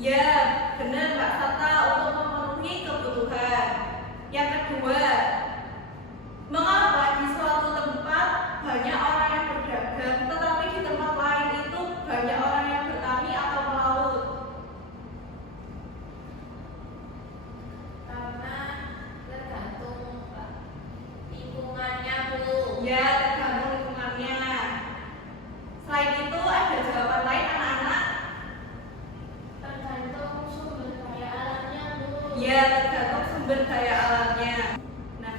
Ya, benar Mbak Tata, untuk memenuhi kebutuhan. Yang kedua, mengapa di suatu tempat banyak orang yang berdagang, tetapi di tempat lain itu banyak orang yang bertani atau melaut? Karena tergantung lingkungannya Bu. Ya, tergantung lingkungannya. Selain itu ada jawaban lain anak-anak? Tergantung sumber daya alamnya Bu. Ya, tergantung sumber daya alamnya. Nah,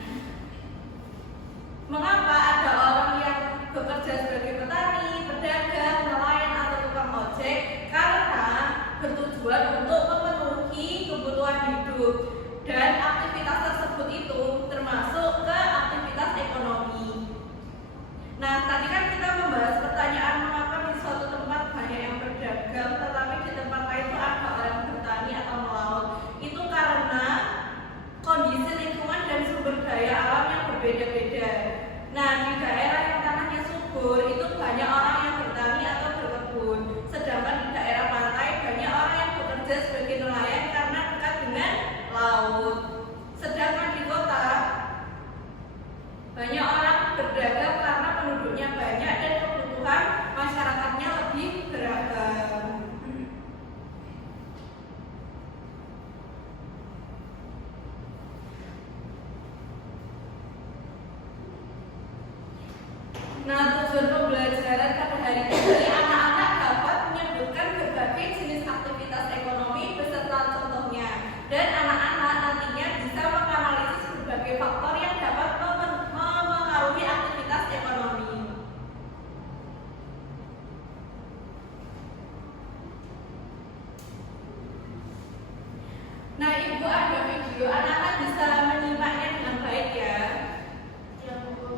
mengapa ada orang yang bekerja sebagai petani, pedagang, nelayan atau tukang ojek? Karena bertujuan untuk memenuhi kebutuhan hidup, dan aktivitas tersebut itu termasuk ke aktivitas ekonomi. Nah, tadi kan kita membahas pertanyaan mengapa di suatu tempat banyak yang berdagang, tetapi di tempat lain itu ada orang bertani atau melaut. Itu karena kondisi lingkungan dan sumber daya alam yang berbeda-beda. Nah, di daerah yang tanahnya subur itu banyak orang yang bertani atau berkebun, sedangkan di daerah pantai banyak orang yang bekerja sebagai nelayan karena dekat dengan laut. Sedangkan di kota banyak orang berdagang karena penduduknya banyak dan kebutuhan masyarakatnya lebih beragam. Nah, tujuan pembelajaran pada hari ini, anak-anak dapat menyebutkan berbagai jenis aktivitas ekonomi beserta contohnya, dan anak-anak nantinya bisa menganalisis berbagai faktor yang dapat mempengaruhi aktivitas ekonomi. Nah, Ibu ada video, anak-anak bisa menyimaknya dengan baik ya. Ya Bu.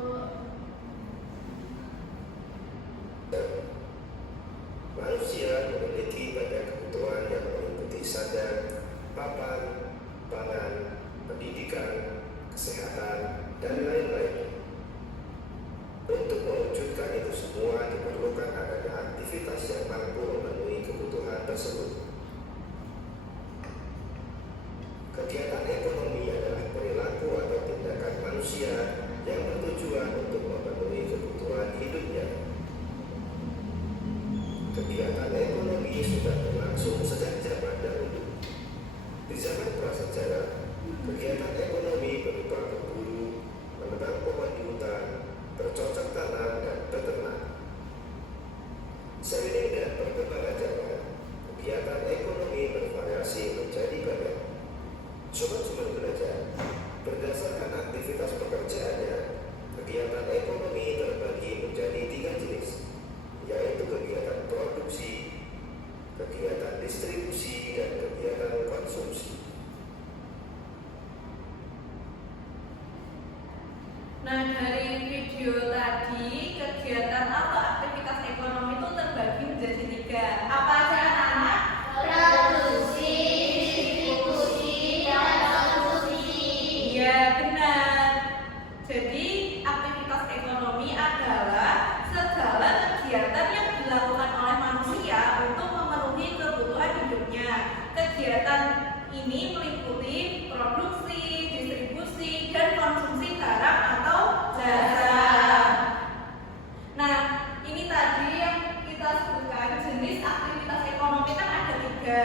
Manusia memiliki banyak kebutuhan yang meliputi sadar, papan, pangan, pendidikan, kesehatan, dan lain-lain. Untuk mewujudkan itu semua diperlukan adanya aktivitas yang mampu memenuhi kebutuhan tersebut. Kegiatan ekonomi adalah perilaku atau tindakan manusia yang bertujuan untuk memenuhi kebutuhan hidupnya. Kegiatan ekonomi sudah berlangsung sejak zaman dahulu. Di zaman prasejarah, kegiatan ekonomi berupa berburu, menebang pohon di hutan, bercocok tanam, dan beternak. Seiring dengan perkembangan zaman, kegiatan ekonomi bervariasi menjadi banyak. Sobat Sumber Belajar, berdasarkan aktivitas pekerjaannya, kegiatan ekonomi terbagi menjadi 3 jenis, yaitu kegiatan produksi, kegiatan distribusi, dan kegiatan konsumsi. Nah, dari video tadi, kegiatan atau aktivitas ekonomi itu terbagi menjadi 3. Apa aja anak-anak? Produksi, distribusi, dan konsumsi. Iya, benar. Jadi, aktivitas ekonomi adalah segala kegiatan yang dilakukan oleh manusia untuk memenuhi kebutuhan hidupnya. Kegiatan ini meliputi produksi, distribusi, dan konsumsi barang atau jasa. Nah, ini tadi yang kita sebutkan jenis aktivitas ekonomi kan ada 3.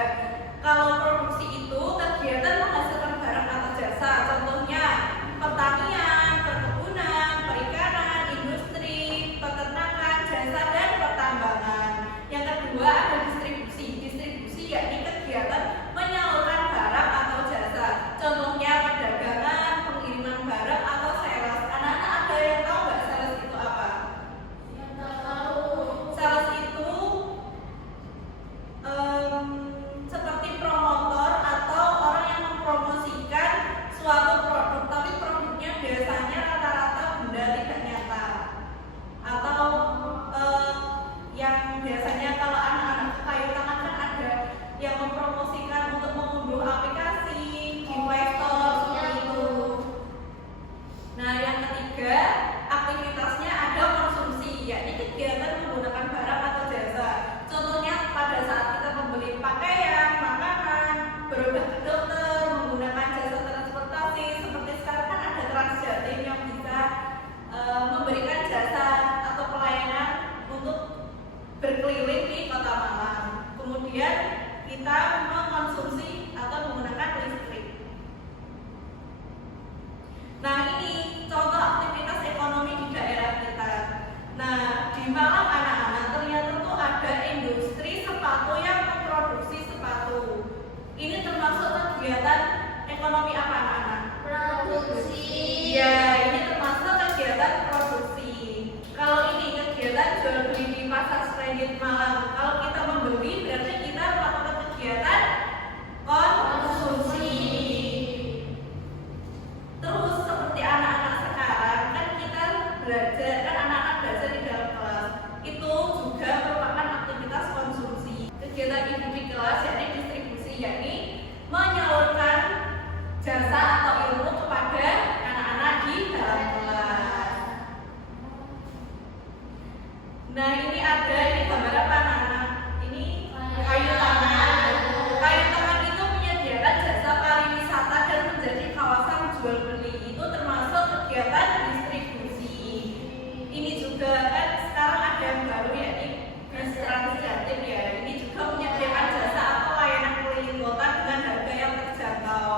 Kalau produksi itu kegiatan menghasilkan barang atau jasa, contohnya pertanian, perkebunan, perikanan, industri, peternakan, jasa, dan pertambangan. Yang kedua ada distribusi. Distribusi yakni kegiatan menyalurkan barang atau jasa, contohnya perdagangan, pengiriman barang, atau sales. Anak-anak ada yang tahu nggak sales itu apa? Yang tak tahu. Sales itu seperti promotor atau orang yang mempromosi kegiatan ekonomi apa anak-anak? Produksi. Iya, ini termasuk kegiatan produksi. Kalau ini kegiatan jual beli di pasar Srengit Malang. Kalau kita membeli berarti kita melakukan kegiatan konsumsi. Terus seperti anak-anak sekarang kan kita belajar, kan anak-anak belajar di dalam kelas. Itu juga merupakan aktivitas konsumsi. Kegiatan ibu di kelas yakni distribusi, yakni menyalurkan jasa atau ilmu kepada anak-anak di dalam kelas. Nah ini gambar apa anak-anak? Ini kayu tangan. Kayu tangan itu menyediakan jasa pariwisata dan menjadi kawasan jual beli. Itu termasuk kegiatan distribusi. Ini juga kan sekarang ada yang baru yakni bis Transjatim ya. Ini juga menyediakan jasa atau layanan keliling kota dengan harga yang terjangkau.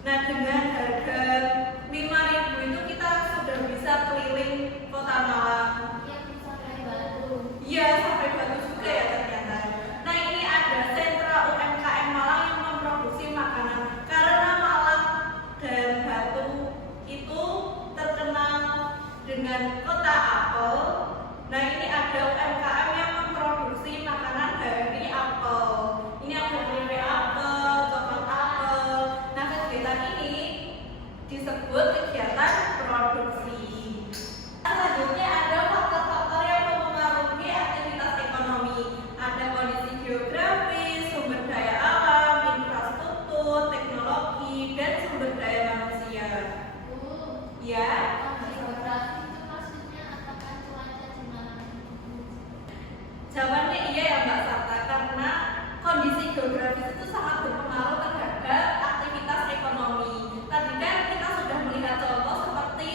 Nah dengan harga 5.000 itu kita sudah bisa keliling kota Malang. Iya sampai Batu juga ya ternyata. Nah ini ada sentra UMKM Malang yang memproduksi makanan. Karena Malang dan Batu itu terkenal dengan kota apel. Nah ini ada UMKM yang memproduksi makanan dari apel. Ini ada keripik apel, coklat apel. Nah kegiatan ini disebut kegiatan produksi. Selanjutnya ada faktor-faktor yang mempengaruhi aktivitas ekonomi. Ada kondisi geografis, sumber daya alam, infrastruktur, teknologi, dan sumber daya manusia. Ya. Jawabannya iya ya Mbak Sarta, karena kondisi geografis itu sangat berpengaruh terhadap aktivitas ekonomi. Tadi kan kita sudah melihat contoh seperti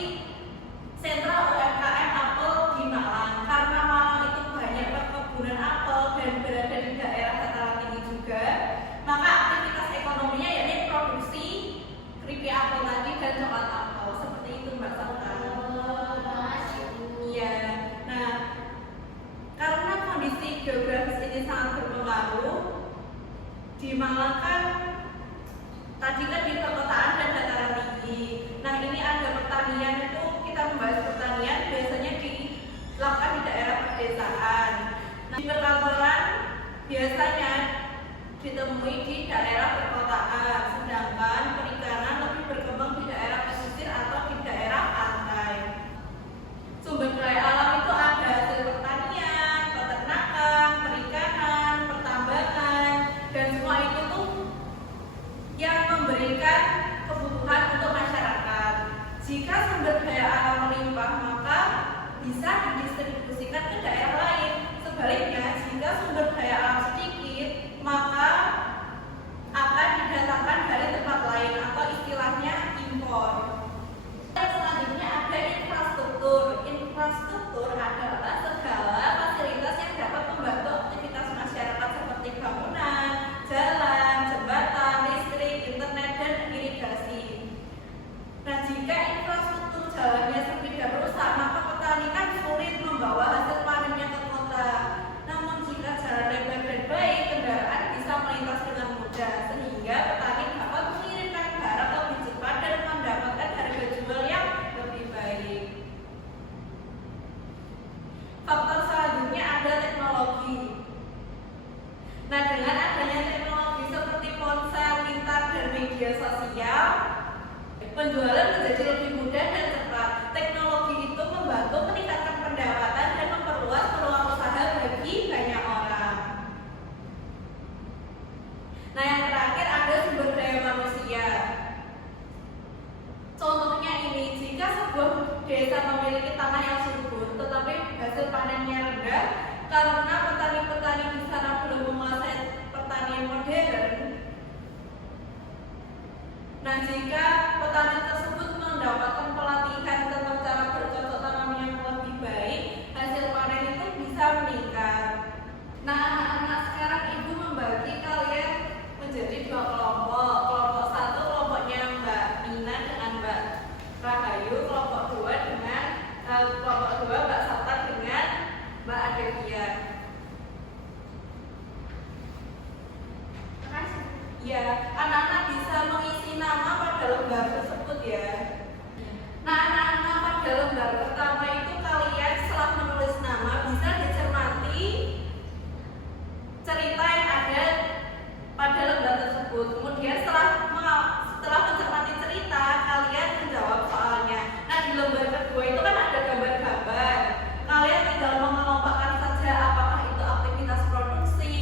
sentra UMKM apel di Malang. Karena Malang itu banyak perkebunan apel dan berada di daerah dataran tinggi juga, maka aktivitas ekonominya yakni produksi keripik apel tadi dan coklat apel. Seperti itu Mbak Sarta. Iya. Nah, karena kondisi geografis ini sangat berpengaruh, di Malang kan tadi kan di perkotaan dan dataran tinggi. Nah ini ada pertanian, itu kita membahas pertanian biasanya dilakukan di daerah pedesaan. Nah, di perkantoran biasanya ditemui di daerah perkotaan, sedangkan perikanan lebih berkembang di daerah pesisir atau di daerah pantai. Sumber daya alam itu ada hasil pertanian, peternakan, perikanan, pertambangan, dan semua itu tuh yang memberikan kebutuhan untuk masyarakat. Jika sumber daya alam melimpah, maka bisa didistribusikan ke daerah lain. Sebaliknya, jika sumber daya alam sedikit, maka akan didatangkan dari tempat lain atau istilahnya impor. Selanjutnya ada infrastruktur. Infrastruktur adalah segala fasilitas yang dapat membantu aktivitas masyarakat seperti bangunan, jalan, jembatan, listrik, internet, dan irigasi. Nah, jika infrastruktur jalannya sempit dan rusak, maka petani kan sulit membawa hasil panennya ke kota. Namun jika jalan lebar dan baik, kendaraan bisa melintas dengan mudah, sehingga petani dapat mengirimkan barang lebih cepat dan mendapatkan harga jual yang lebih baik. Faktor selanjutnya ada teknologi. Nah, dengan adanya teknologi seperti ponsel, pintar, dan media sosial, penjualan menjadi lebih mudah dan cepat. Teknologi itu membantu meningkatkan pendapatan dan memperluas peluang usaha bagi banyak orang. Nah, yang terakhir ada sumber daya manusia. Contohnya ini, jika sebuah desa memiliki tanah yang subur, tetapi hasil panennya rendah karena petani-petani di sana belum menguasai pertanian modern. Nah, jika petani tersebut mendapatkan pelatihan tentang cara bercocok tanam yang lebih baik, hasil panen itu bisa meningkat. Nah, anak-anak sekarang ibu membagi kalian menjadi dua kelompok. Kelompok satu kelompoknya Mbak Mina dengan Mbak Rahayu, kelompok dua Mbak Sarta dengan Mbak Adevia. Makasih. Ya, anak-anak bisa mengisi nama pada lembar tersebut ya. Nah, anak-anak pada lembar pertama itu kalian setelah menulis nama bisa dicermati cerita yang ada pada lembar tersebut. Kemudian setelah mencermati cerita, kalian menjawab soalnya. Nah, di lembar kedua itu kan ada gambar-gambar. Kalian tinggal mengelompokkan saja apakah itu aktivitas produksi,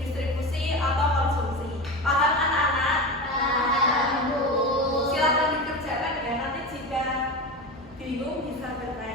distribusi, atau konsumsi. Paham anak-anak? Paham, Bu. Silakan dikerjakan ya. Nanti jika bingung bisa bertanya.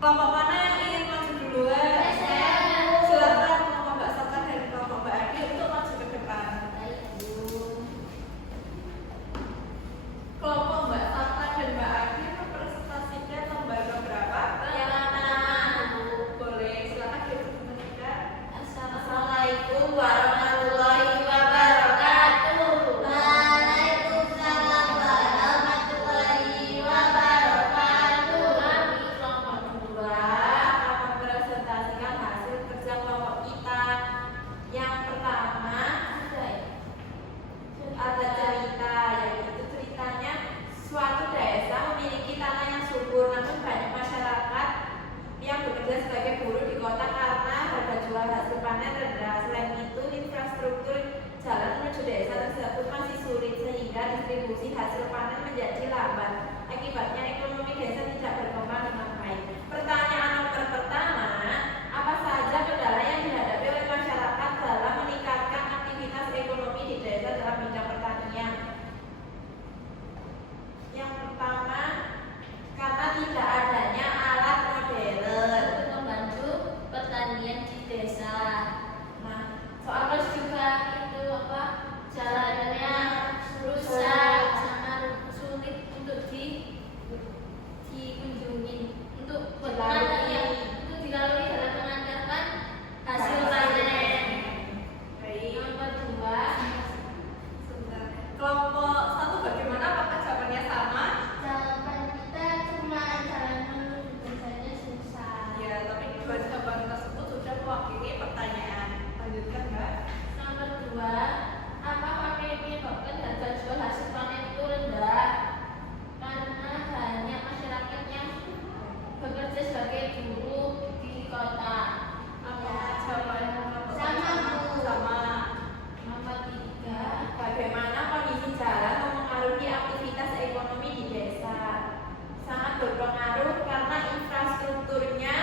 Kelompok mana yang ingin maju duluan? Silakan kelompok Mbak Satan dan kelompok Mbak Adi untuk maju ke depan. Kelompok Mbak Satan dan Mbak Adi mempresentasikan lembaga berapa? Yang mana? Boleh, silakan dipresentasikan. Assalamualaikum warahmatullahi wabarakatuh. Waalaikumsalam warahmatullahi wabarakatuh. Kami kelompok 2 Akan mempresentasikan hasil kerja kelompok kita. Yang pertama, ada cerita, yaitu ceritanya suatu desa memiliki tanah yang subur, namun banyak masyarakat yang bekerja sebagai buruh di kota karena harga jual hasil panen rendah. Selain itu, infrastruktur jalan menuju desa tersebut masih sulit sehingga distribusi hasil panen menjadi lambat. Akibatnya ekonomi desa tidak berkembang dengan baik. Pertanyaan nomor pertama, apa saja kendala yang dihadapi oleh masyarakat dalam meningkatkan aktivitas ekonomi di desa dalam bidang pertanian? Yang pertama, karena tidak adanya alat modern. untuk membantu pertanian di desa. Nah, Terus juga itu apa? Jalannya rusak, sangat sulit untuk dikunjungi, untuk untuk dilalui dalam mengantarkan hasil panen. baik. Nomor 2, Sebentar. Kelompok satu bagaimana? Apakah jawabannya sama? jawaban kita cuma jalan menuju desanya susah. Ya, tapi dua jawaban tersebut sudah mewakili pertanyaan. Lanjutkan, Mbak. Nomor 2, apa faktor yang menyebabkan harga jual hasil panen itu rendah? Karena banyak masyarakat yang bekerja sebagai buruh di kota. Apakah jawabannya Sama, Bu. Sama. Nomor 3, Bagaimana kondisi jalan mempengaruhi aktivitas ekonomi di desa? Sangat berpengaruh karena infrastrukturnya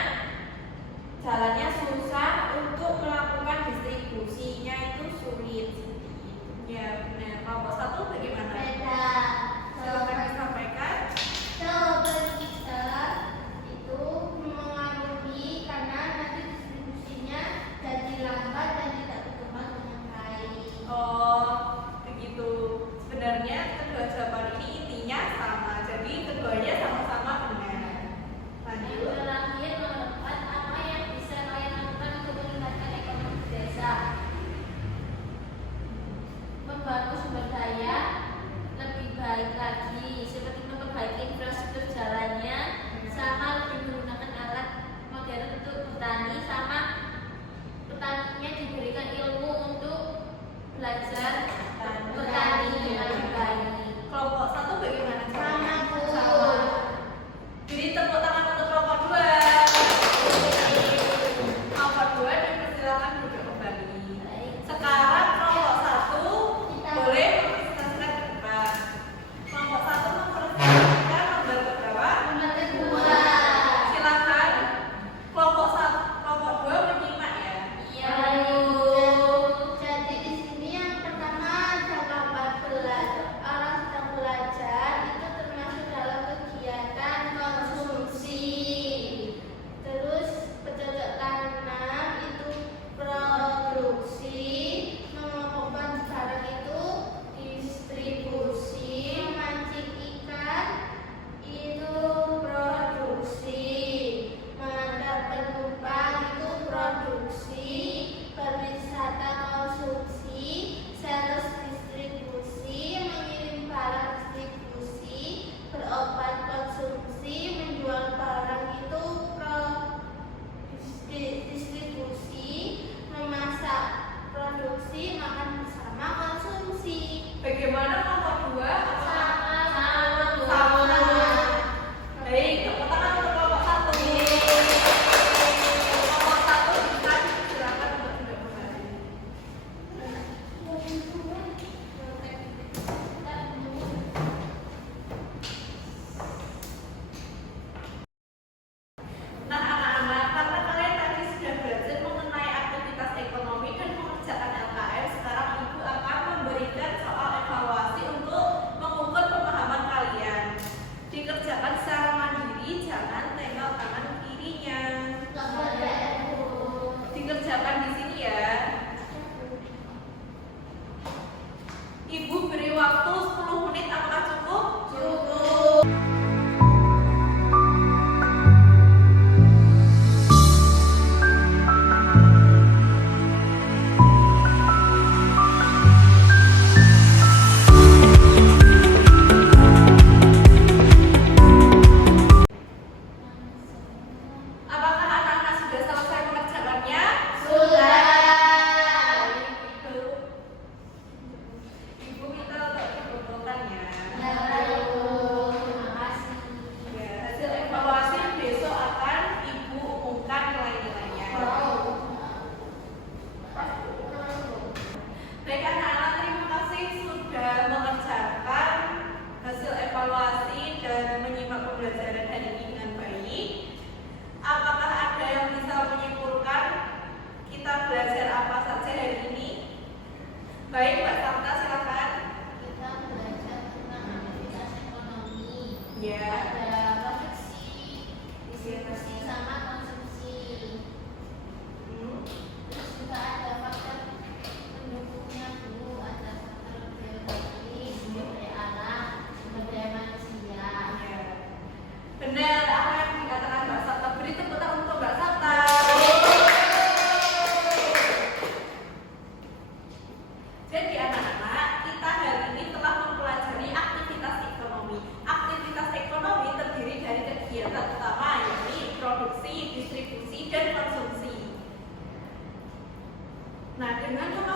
dengan